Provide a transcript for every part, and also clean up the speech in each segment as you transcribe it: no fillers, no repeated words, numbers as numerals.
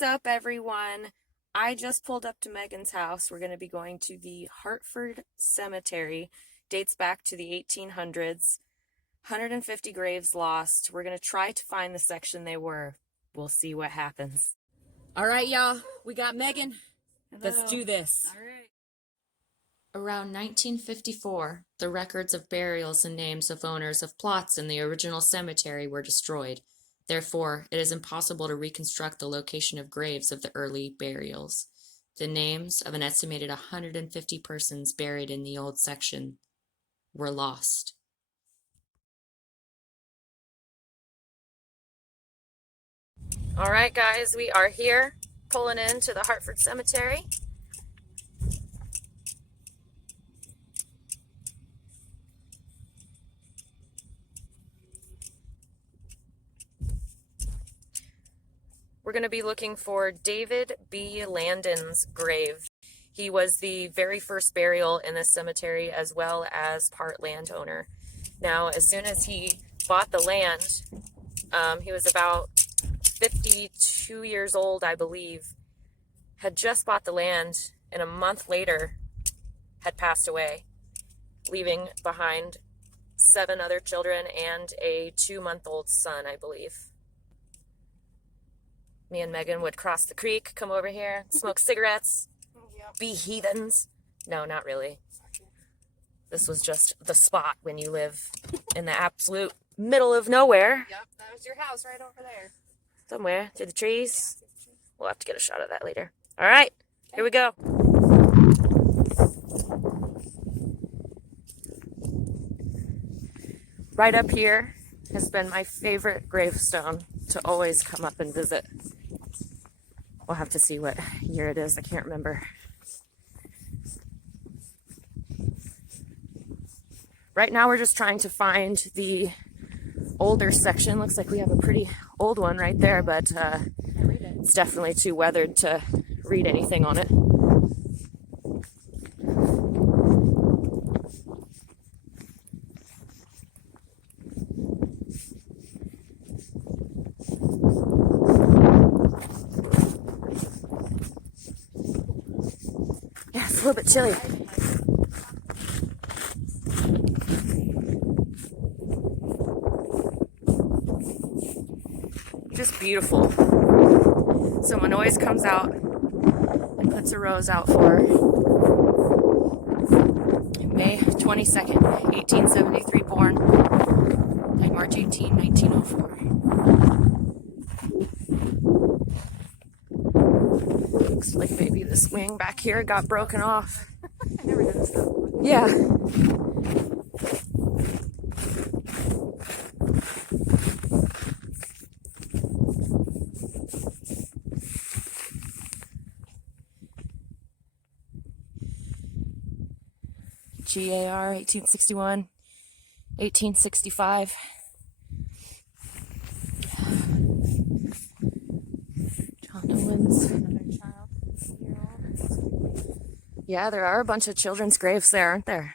is up, everyone? I just pulled up to Megan's house. We're going to be going to the Hartford Cemetery. Dates back to the 1800s. 150 graves lost. We're going to try to find the section they were. We'll see what happens. All right, y'all. We got Megan. Hello. Let's do this. All right. Around 1954, the records of burials and names of owners of plots in the original cemetery were destroyed. Therefore, it is impossible to reconstruct the location of graves of the early burials. The names of an estimated 150 persons buried in the old section were lost. All right, guys, we are here pulling into the Hartford Cemetery. We're going to be looking for David B. Landon's grave. He was the very first burial in this cemetery, as well as part landowner. Now, as soon as he bought the land, he was about 52 years old, I believe, had just bought the land, and a month later had passed away, leaving behind 7 other children and a 2-month-old son, I believe. Me and Megan would cross the creek, come over here, smoke cigarettes, be heathens. No, not really. This was just the spot when you live in the absolute middle of nowhere. Yep, that was your house right over there. Somewhere through the trees. We'll have to get a shot of that later. All right, here we go. Right up here has been my favorite gravestone to always come up and visit. We'll have to see what year it is. I can't remember. Right now we're just trying to find the older section. Looks like we have a pretty old one right there, but it's definitely too weathered to read anything on it. Yeah, it's a little bit chilly. Just beautiful. Someone always comes out and puts a rose out for her. May 22nd, 1873 born, died March 18, 1904. Looks like maybe this wing back here got broken off. I never noticed that. Yeah. GAR 1861, 1865. John Owens. Another child, 8-year-old. Yeah, there are a bunch of children's graves there, aren't there?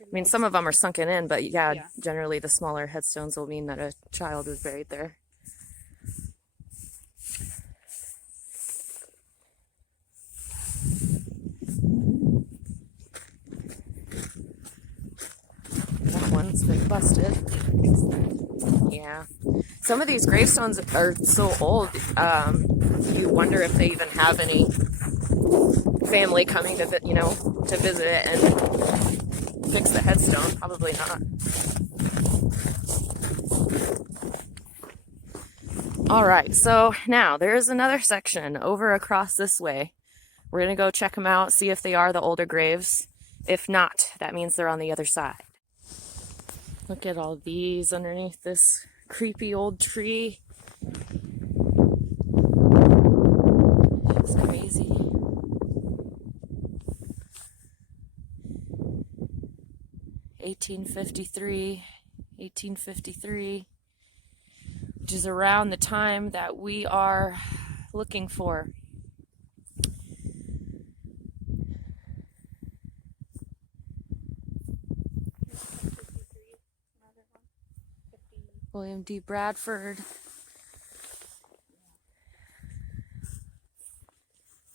I mean, some of them are sunken in, but yeah, generally the smaller headstones will mean that a child was buried there. That one's been busted. Yeah. Some of these gravestones are so old, you wonder if they even have any family coming to, to visit it and fix the headstone. Probably not. All right, so now there is another section over across this way. We're going to go check them out, see if they are the older graves. If not, that means they're on the other side. Look at all these underneath this creepy old tree. It's crazy. (1853), which is around the time that we are looking for. William D. Bradford.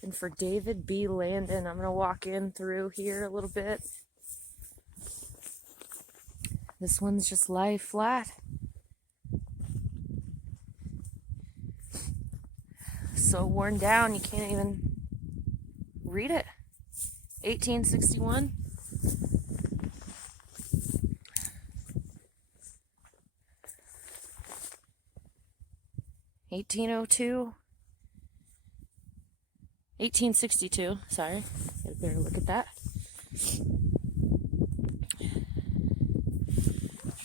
And for David B. Landon, I'm going to walk in through here a little bit. This one's just lie flat. So worn down, you can't even read it. 1861. $1802. 1862, sorry. Get a better look at that.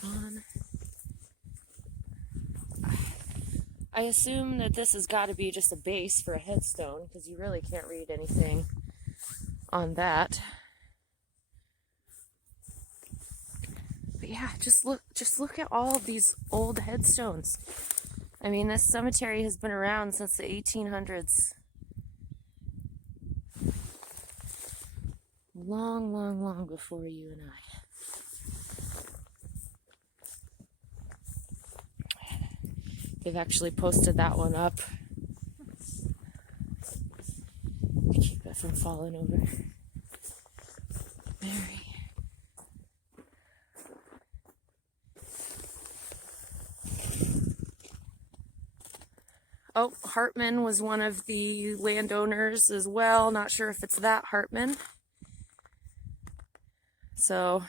John. I assume that this has got to be just a base for a headstone, because you really can't read anything on that. But yeah, just look at all of these old headstones. I mean, this cemetery has been around since the 1800s. Long, long, long before you and I. They've actually posted that one up to keep it from falling over. Mary. Oh, Hartman was one of the landowners as well. Not sure if it's that Hartman. So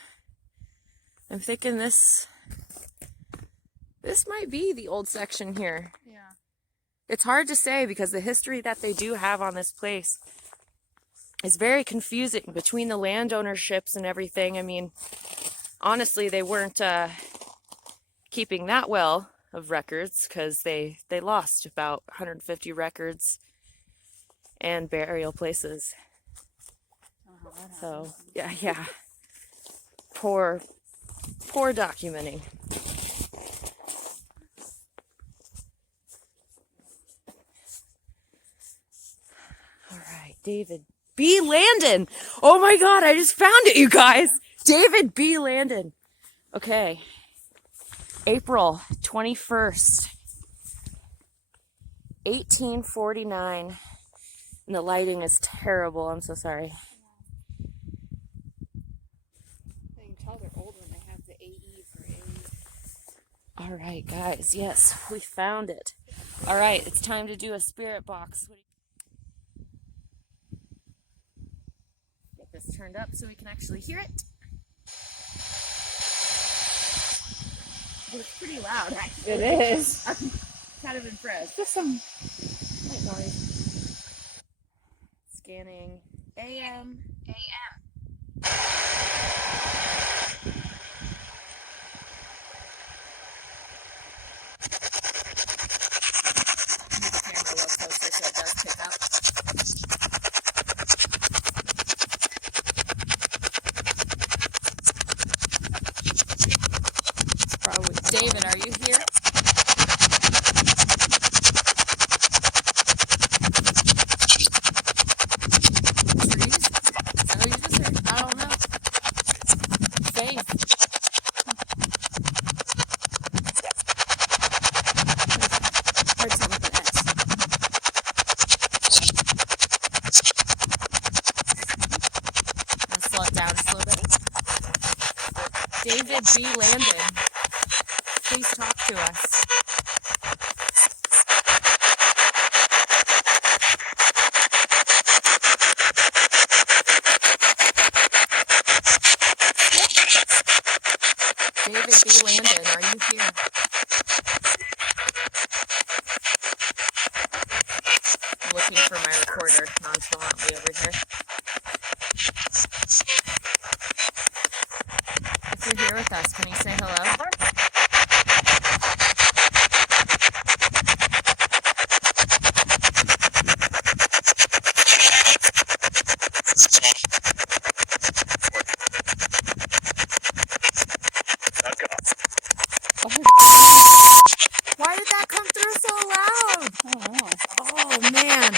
I'm thinking this might be the old section here. Yeah. It's hard to say because the history that they do have on this place is very confusing between the land ownerships and everything. I mean, honestly, they weren't keeping that well of records because they lost about 150 records and burial places. So, yeah. Poor documenting. All right, David B. Landon. Oh my God, I just found it, you guys. David B. Landon. Okay. April 21st, 1849. And the lighting is terrible. I'm so sorry. You can tell they're old when they have the AE for age. All right, guys. Yes, we found it. All right, it's time to do a spirit box. Get this turned up so we can actually hear it. It's pretty loud, actually. It is. I'm kind of impressed. Just some Light noise. Scanning. AM. Move the camera a little closer so it does pick up. It's probably David, are you here? Trees? Is that what you just heard? I don't know. Faith. Hard to with an S. I'll slow it down just a little bit. David B. Landon, please talk to us. David B. Landon, are you here? I'm looking for my recorder nonchalantly over here. If you're here with us, can you say hello? Oh, why did that come through so loud? Oh, man.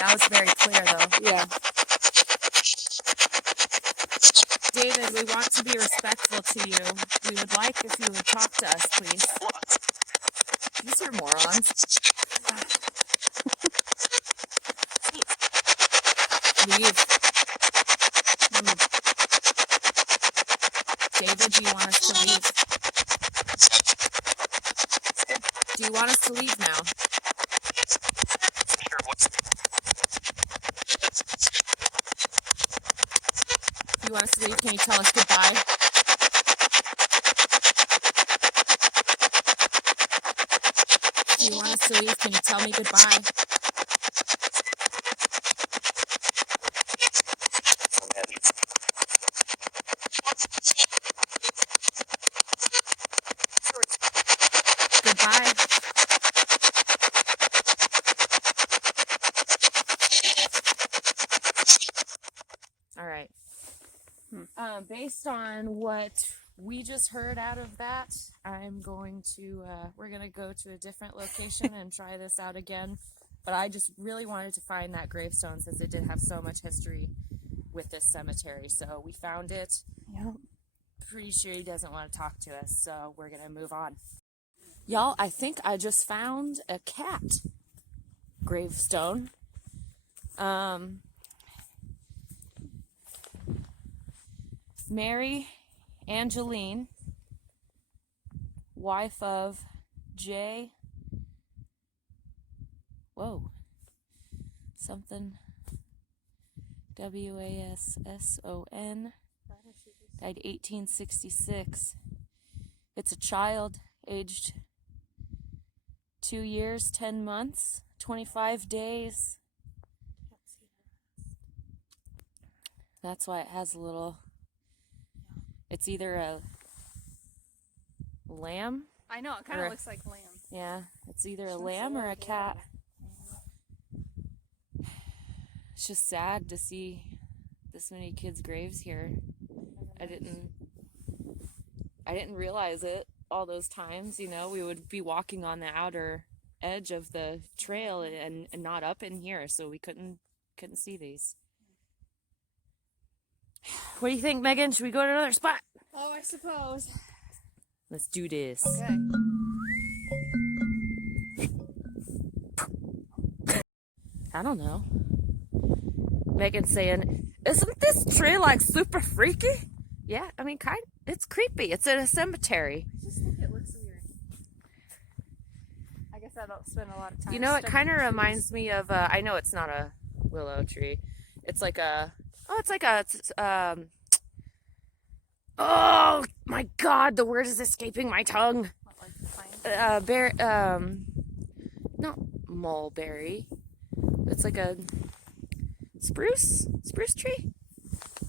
That was very clear, though. Yeah. David, we want to be respectful to you. We would like if you would talk to us, please. These are morons. Leave. David, do you want us to leave? Do you want us to leave now? Do you want us to leave? Can you tell us goodbye? Do you want us to leave? Can you tell me goodbye? Goodbye. All right. Based on what we just heard out of that, I'm going to, we're going to go to a different location and try this out again. But I just really wanted to find that gravestone since it did have so much history with this cemetery. So we found it. Yep. Pretty sure he doesn't want to talk to us, so we're going to move on. Y'all, I think I just found a cat gravestone. Mary Angeline, wife of J. Whoa. Something. Wasson. Died 1866. It's a child aged 2 years, 10 months, 25 days. That's why it has a little... It's either a lamb. I know, it kind of looks like lamb. Yeah, it's either a lamb or a cat. It's just sad to see this many kids' graves here. I didn't realize it all those times, you know. We would be walking on the outer edge of the trail and not up in here, so we couldn't see these. What do you think, Megan? Should we go to another spot? Oh, I suppose. Let's do this. Okay. I don't know. Megan's saying, isn't this tree like super freaky? Yeah, I mean, it's creepy. It's in a cemetery. I just think it looks weird. I guess I don't spend a lot of time. You know, it studying kind of trees. reminds me of, I know it's not a willow tree. It's like oh my God, the word is escaping my tongue. What, like pine? Not mulberry. It's like a spruce tree.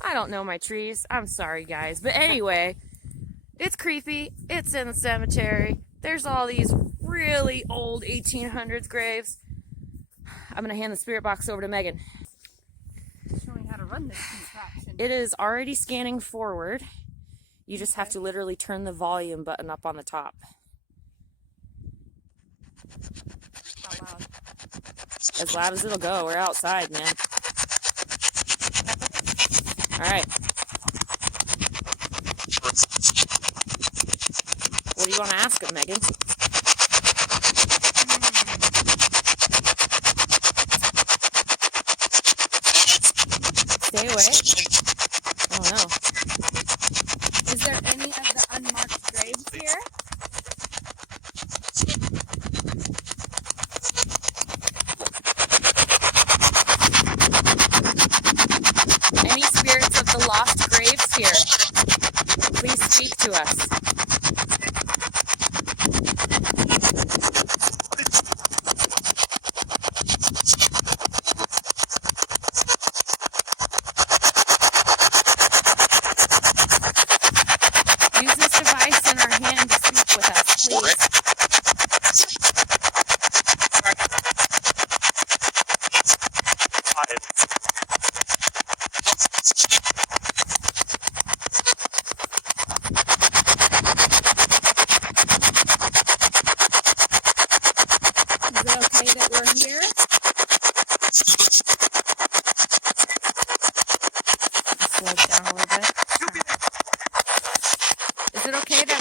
I don't know my trees. I'm sorry, guys. But anyway, it's creepy. It's in the cemetery. There's all these really old 1800s graves. I'm going to hand the spirit box over to Megan. Showing how to run this contraption. It is already scanning forward. You just have to literally turn the volume button up on the top. How loud? As loud as it'll go. We're outside, man. All right. What do you want to ask him, Megan? Stay away. Oh no. Is there any of the unmarked graves here? Any spirits of the lost graves here? Please speak to us. Use this device in our hand to speak with us, please.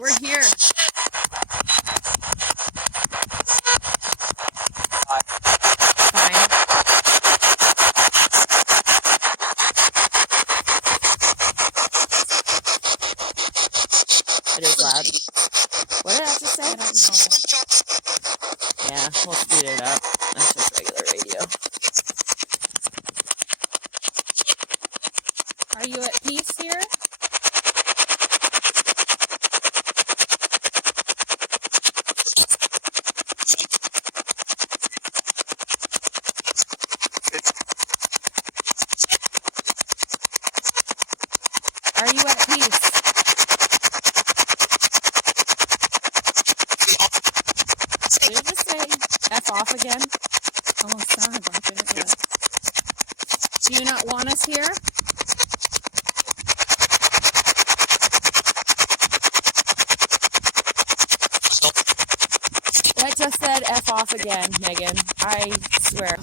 We're here. Fine. It is loud. What did I have to say? I don't know. Yeah, we'll speed it up. That's just regular radio. Are you at peace here? Are you at peace? Did it just say F off again? Almost sounded like it. Yeah. Do you not want us here? That just said F off again, Megan. I swear.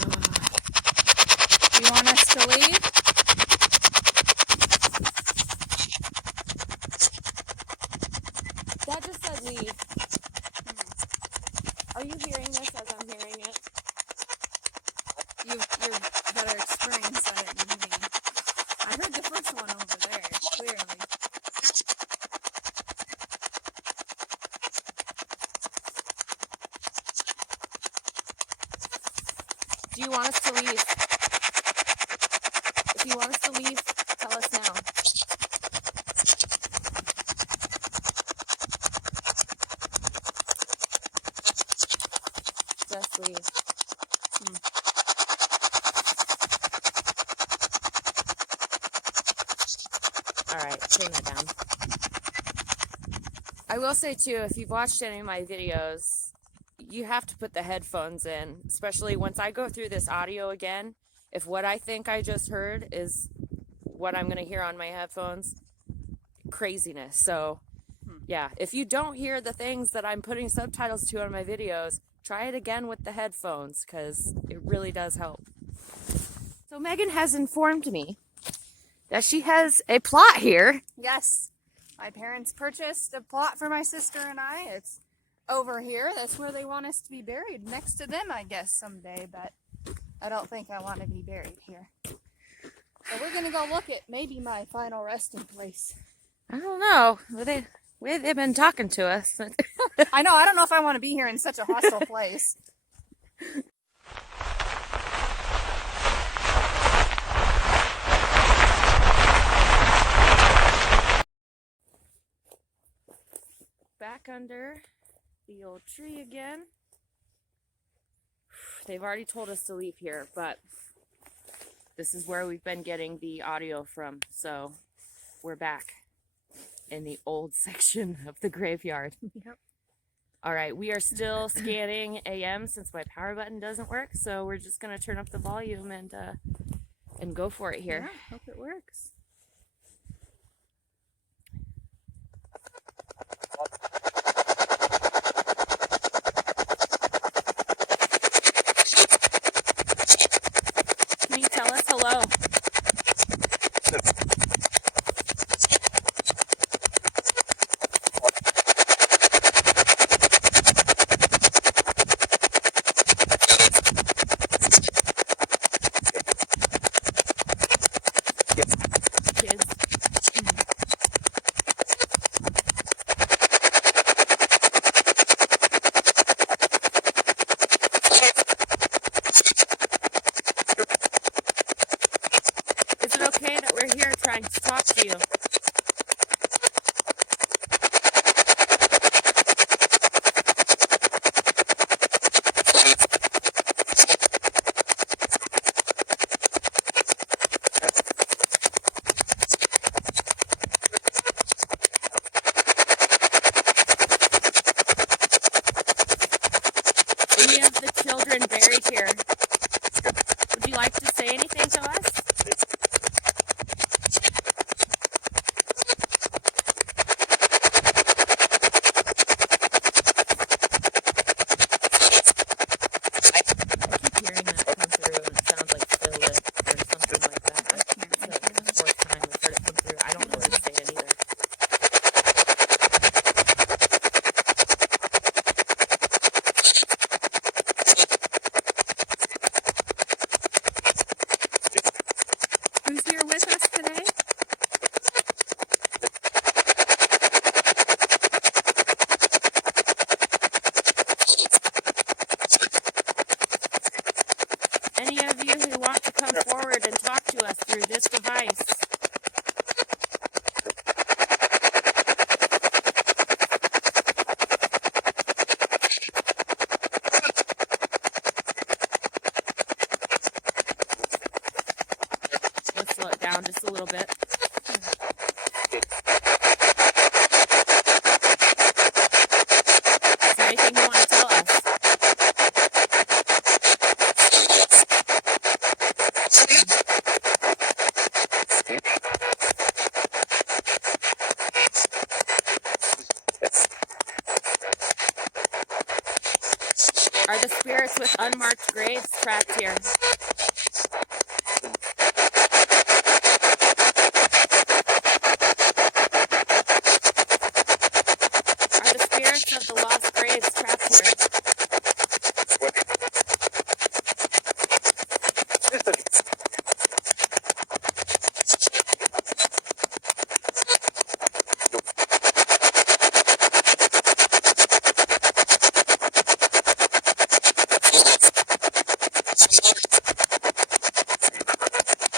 Do you want us to leave? That just said leave. Are you hearing this as I'm hearing it? You're better experienced at it than me. I heard the first one over there, clearly. Do you want us to leave? If you want us to leave, tell us now. Just leave. Alright, turn that down. I will say too, if you've watched any of my videos, you have to put the headphones in, especially once I go through this audio again. If what I think I just heard is what I'm going to hear on my headphones, craziness. So, yeah, if you don't hear the things that I'm putting subtitles to on my videos, try it again with the headphones because it really does help. So Megan has informed me that she has a plot here. Yes. My parents purchased a plot for my sister and I. It's over here. That's where they want us to be buried. Next to them, I guess, someday. But I don't think I want to be buried here. So we're going to go look at maybe my final resting place. I don't know. They've been talking to us. I know. I don't know if I want to be here in such a hostile place. Back under the old tree again. They've already told us to leave here, but this is where we've been getting the audio from, so we're back in the old section of the graveyard. Yep. All right, we are still scanning AM since my power button doesn't work, so we're just gonna turn up the volume and go for it here. Yeah, hope it works. Can you tell us hello? Kids. Is it okay that we're here trying to talk to you? We have the children buried here. Would you like to say anything to us? through this device. Let's slow it down just a little bit. Is there anything you want to tell us? Are the spirits with unmarked graves trapped here? Are the spirits of the lost graves trapped here?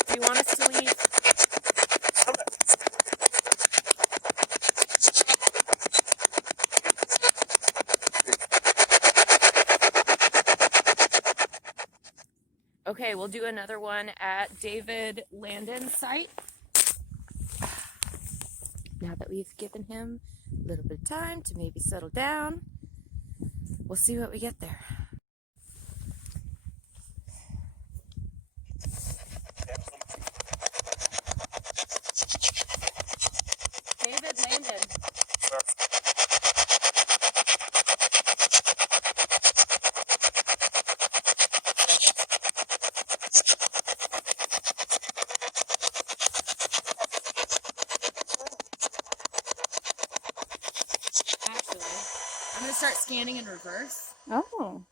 Do you want us to leave? Okay, we'll do another one at David Landon's site. Now that we've given him a little bit of time to maybe settle down, we'll see what we get there. David Landon. Actually, I'm going to start scanning in reverse. Oh.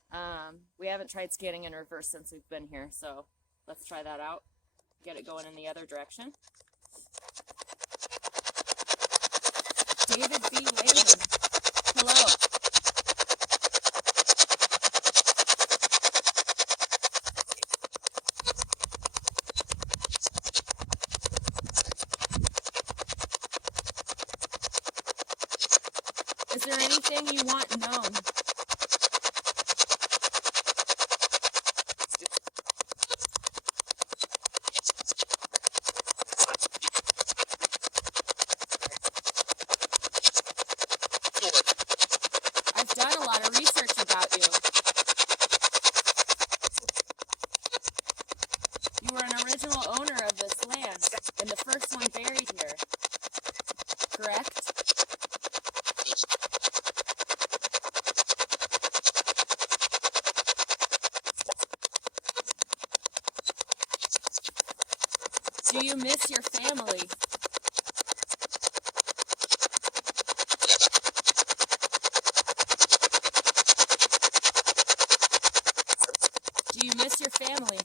We haven't tried scanning in reverse since we've been here, so let's try that out. Get it going in the other direction. David B. Landon. Hello. Is there anything you want known? I've done a lot of research about you. You were an original owner of this land and the first one buried here. Correct? Do you miss your family? Do you miss your family?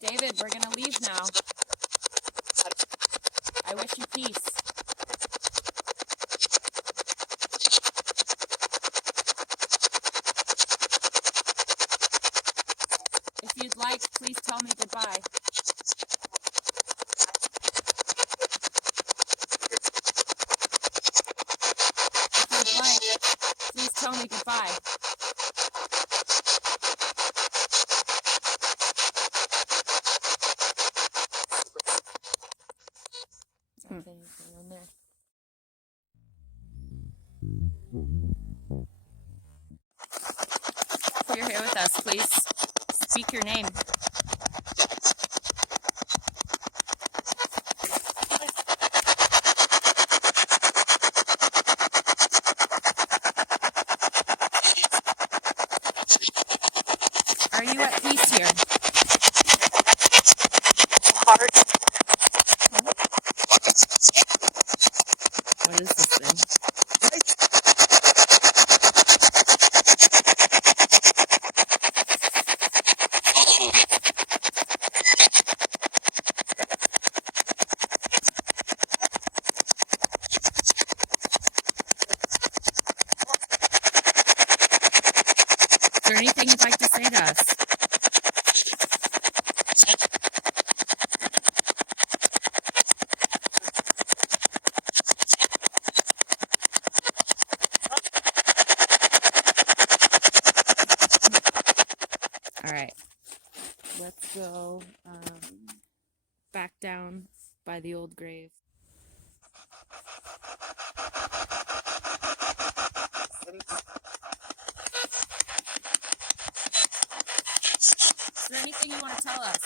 David, we're gonna leave now. I wish you peace. If you'd like, please tell me goodbye. If you'd like, please tell me goodbye. Anything on there? If you're here with us, please speak your name. Are you at peace here? What is this thing? there anything you'd like to say to us? All right. Let's go back down by the old grave. Is there anything you want to tell us?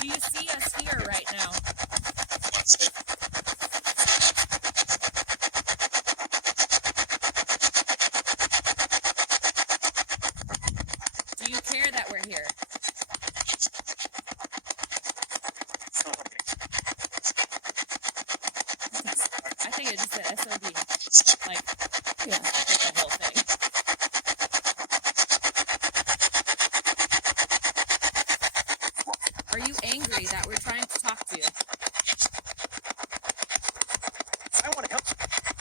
Do you see us here right now? Do you care that we're here? I think it just said SOB. Like, yeah, the whole thing. Are you angry that we're trying to talk to you? I want to help.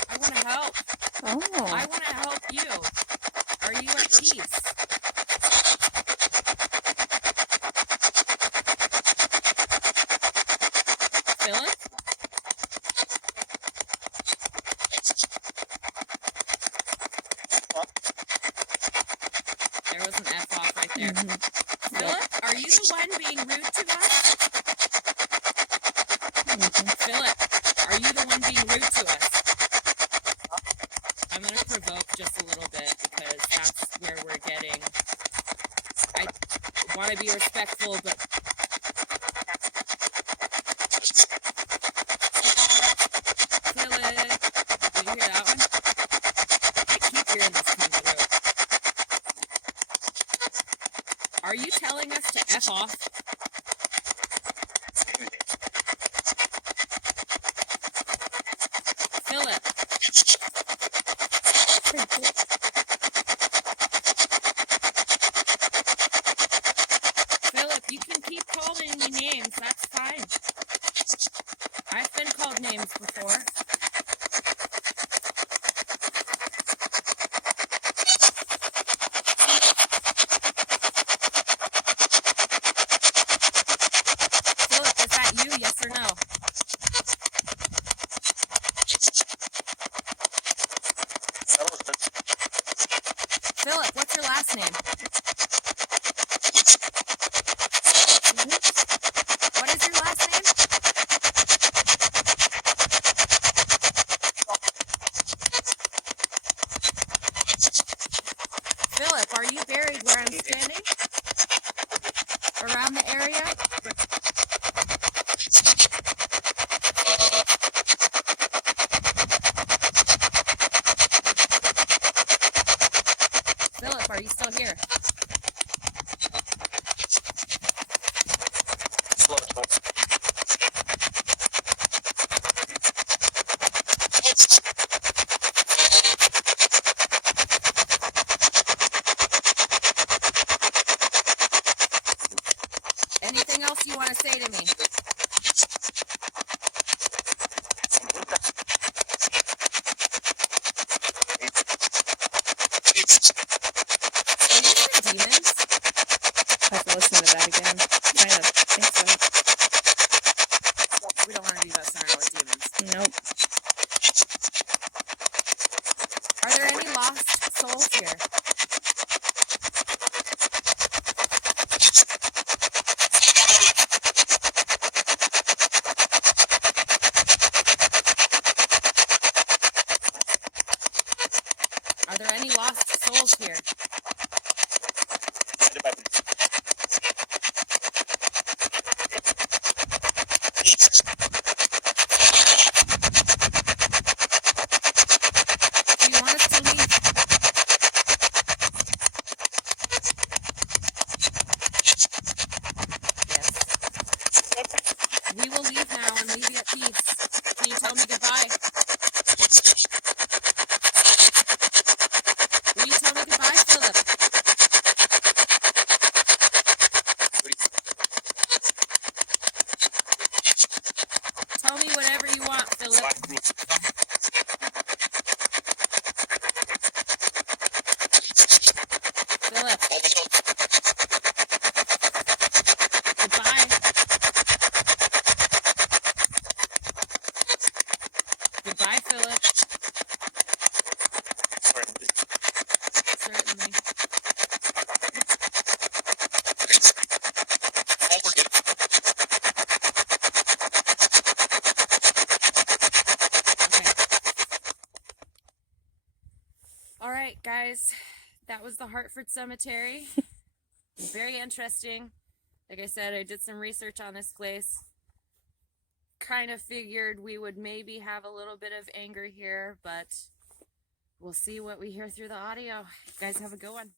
I want to help. Oh. I want to help you. Are you at peace? Philip? There was an F off right there. Philip, are you the one being rude to us? Philip, are you the one being rude to us? I'm going to provoke just a little bit because that's where we're getting. I want to be respectful, but. Philip, did you hear that one? I keep hearing this come through. Are you telling us to F off? Philip. Philip, you can keep calling me names. That's fine. I've been called names before. Philip, is that you? Yes or no? Philip, what's your last name? What is your last name? Philip, are you buried where I'm standing? Around the area? Philip, are you still here? Anything else you want to say to me? Are these the demons? I have to listen to that again. Kind of think so. We don't want to be messing around with demons. Nope. Are there any lost souls here? Are there any lost souls here? Do you want us to leave? Yes. We will leave now and leave you at peace. up, Philip. Philip. Goodbye. Goodbye, Philip. Certainly. Okay. All right, guys. That was the Hartford Cemetery. Very interesting. Like I said, I did some research on this place. Kind of figured we would maybe have a little bit of anger here, but we'll see what we hear through the audio. You guys have a good one.